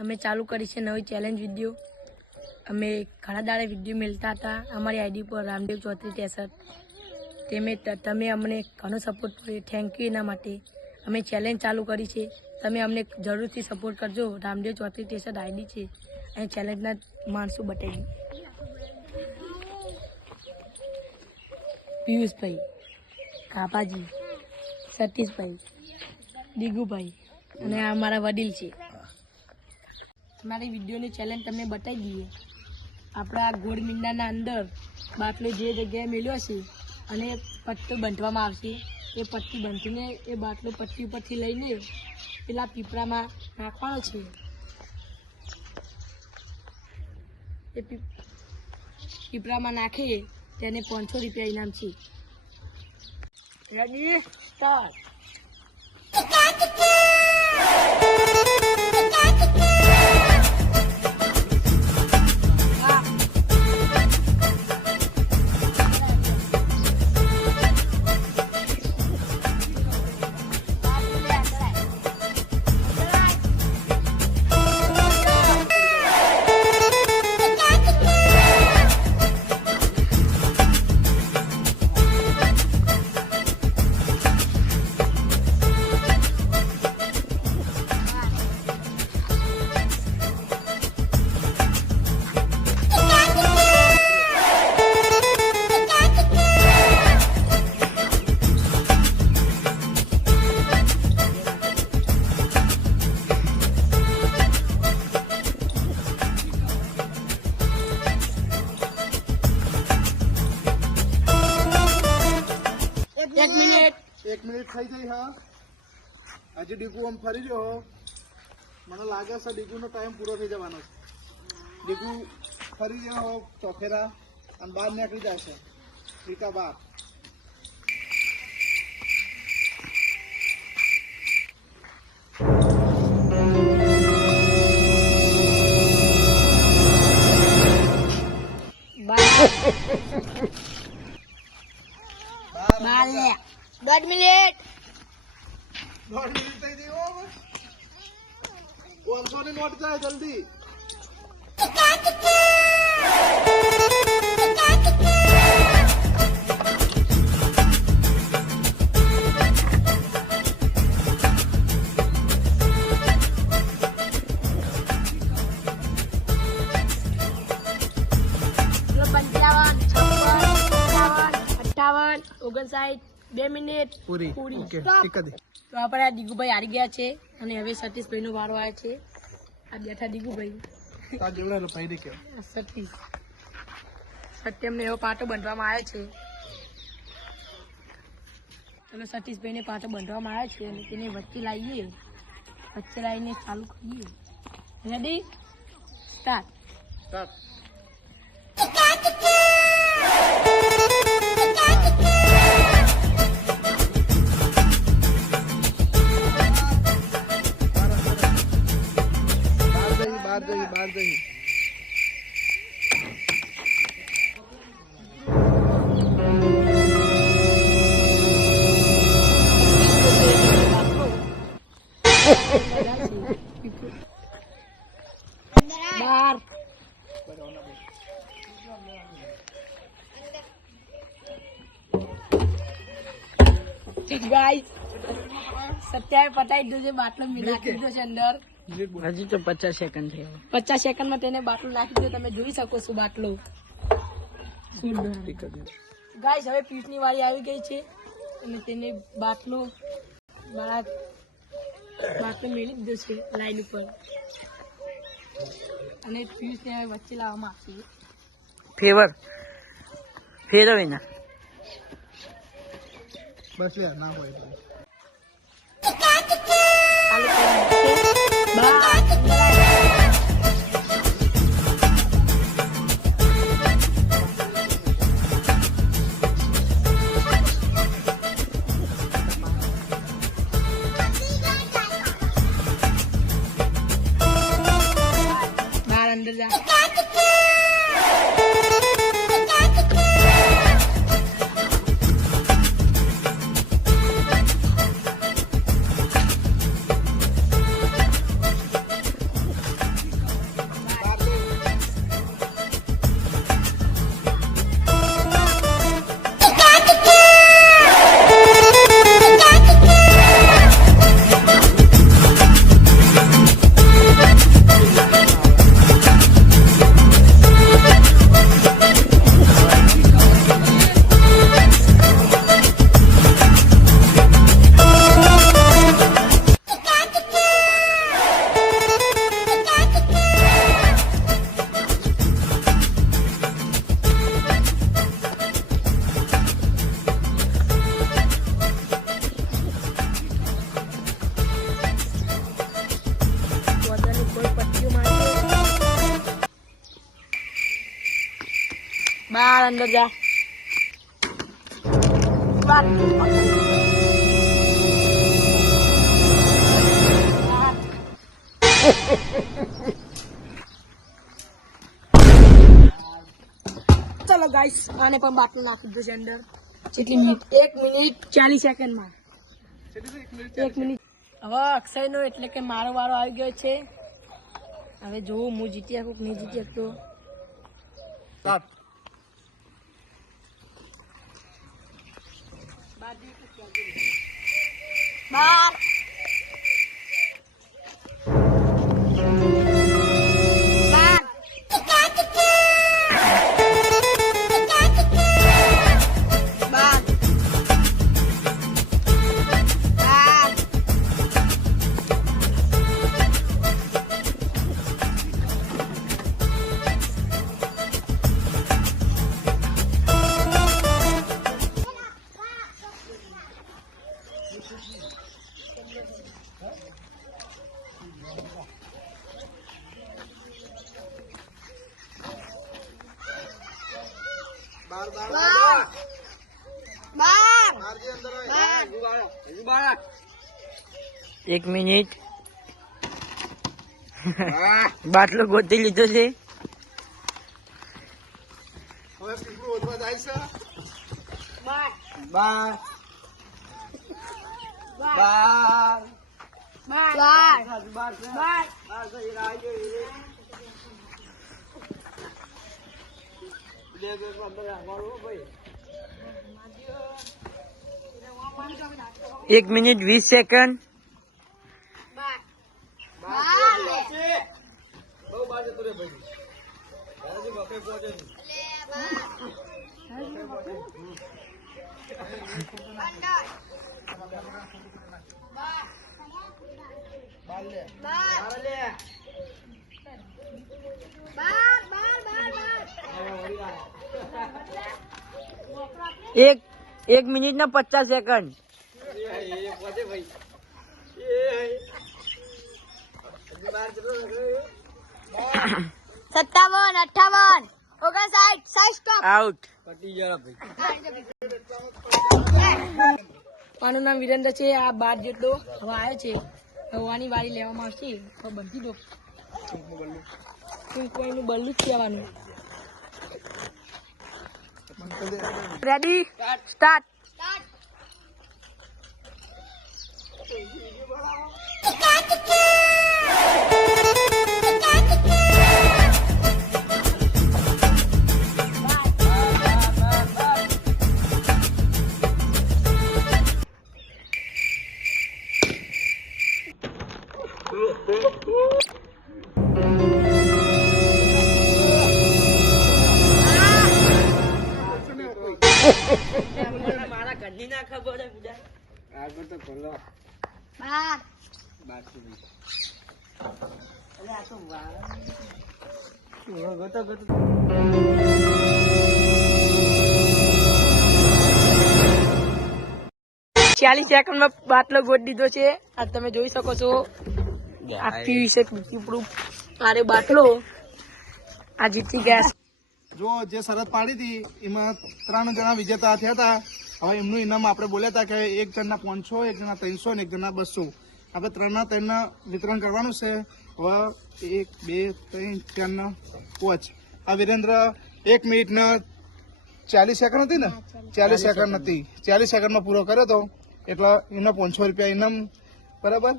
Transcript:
અમે ચાલુ કરી છે નવી ચેલેન્જ વીડિયો અમે ઘણા દાડે વીડિયો મેળતા હતા. અમારી આઈડી પર રામદેવ ચૌધરી ટેસર તેમે તમે અમને ઘણો સપોર્ટ કર્યો. થેન્ક યુ એના માટે. અમે ચેલેન્જ ચાલુ કરી છે. તમે અમને જરૂરથી સપોર્ટ કરજો. રામદેવ ચૌધરી ટેસર આઈડી છે. અને ચેલેન્જના માણસો બતાવી. પિયુષભાઈ કાપાજી સતીશભાઈ, દીગુભાઈ અને આ મારા વડીલ છે. મારી વિડીયોની ચેલેન્જ તમને બતાવી દઈએ. આપણા ગોળ મીંડાના અંદર બાટલો જે જગ્યાએ મેળ્યો છે અને પટ્ટો બંધવામાં આવશે. એ પટ્ટી બંધીને એ બાટલો પટ્ટી ઉપરથી લઈને પેલા પીપળામાં નાખવાનો છે. એ પીપળામાં નાખીએ તેને પાંચસો રૂપિયા ઇનામ છે. રેડી સ્ટાર્ટ એક મિનિટ. એક મિનિટ થઈ જઈ હા. હજી ડીગુ આમ ફરી રહ્યો મને લાગે છે ડીગુનો ટાઈમ પૂરો થઈ જવાનો છે. ડીગુ ફરી રહ્યો ચોફેરા અને બહાર નીકળી જાય છે. ટીકા બહાર. પાંચસો ની નોટ જાય જલ્દી પંચાવન છપ્પન સત્તાવન અઠ્ઠાવન ઓગણસાઠ બે મિનિટ પૂરી પૂરી. Okay Stop. ટીકા દે તો આપણે આ દીગુભાઈ હારી ગયા છે અને હવે સતીશભાઈનો વારો આવે છે. આ બેઠા દીગુભાઈ. સતીશ. સત્યમને એવો પાટો બાંધવામાં આવ્યો છે. ચલો સતીશભાઈને પાટો બાંધવામાં આવ્યો છે અને તેને વચ્ચે લાવીએ. વચ્ચે લાવીને ચાલુ કરીએ. Ready start. સ્ટાર્ટ. સત્યાવી પટાઈ દીધો છે બાટલો મી નાખી દીધો છે અંદર. હજી તો પચાસ સેકન્ડ છે પચાસ સેકન્ડમાં તેને બાટલો નાખી દીધો તમે જોઈ શકો છો બાટલો. ગાઈસ હવે પીઠની વાળી આવી ગઈ છે અને તેને બાટલો બહાર બાટલો મેળી દીધો છે લાઈન ઉપર. અને પીયુષને હવે વચ્ચે લાવવામાં આવશે. ફેવર. ફેરવીના. બસ યાર ના હોય તો. ચાલુ બાર અંદર જા. ચલો ગાઈસ આને પણ બાટલું નાખી દો છે અંદર. કેટલી મિનિટ એક મિનિટ ચાલીસ સેકન્ડમાં. એક મિનિટ. હવે અક્ષય નો એટલે કે મારો વારો આવી ગયો છે. હવે જોવું હું જીતી શકું કે નહીં જીતી શકતો? Bar. એક મિનિટ. બાટલો ગોતી લીધો છે. બાર. બાર. બાર. બાર. એક મિનિટ વીસ સેકન્ડ બાર બાર બાર બાર. એક એક મિનિટ ના પચાસ સેકન્ડ સત્તાવન અઠાવન ઓગણસાઠ સાઠ સ્ટોપ આઉટ આનું નામ વિરેન્દ્ર છે આ બાર જેટલો હવે આવ્યો છે. હવાની વાળી લેવામાં આવશે. બંધી દો. કોઈનું બલ્લું જ કહેવાનું. Ready? Start. Start. અરે આ તો વાર ગતો ગતો ચાલીસ સેકન્ડમાં બાટલો ગોટ દીધો છે. આ તમે જોઈ શકો છો. આ પીવી છે પીપળું આરે બાટલો. આ જીતી ગયા જો જે શરત પાડી હતી એમાં ત્રણ જણા વિજેતા થયા હતા. હવે એમનું ઇનામ આપણે બોલ્યા હતા કે એક જણના પાંચસો એક જણા ત્રણસો ને એક જણા બસો. આપણે ત્રણના ત્રણના વિતરણ કરવાનું છે. હવે એક બે ત્રણ ચારના કોચ આ વિરેન્દ્ર એક મિનિટના ચાલીસ સેકન્ડ હતી ને? ચાલીસ. સેકન્ડ હતી. ચાલીસ સેકન્ડમાં પૂરો કર્યો હતો એટલે એનો પાંચસો રૂપિયા ઇનામ. બરાબર?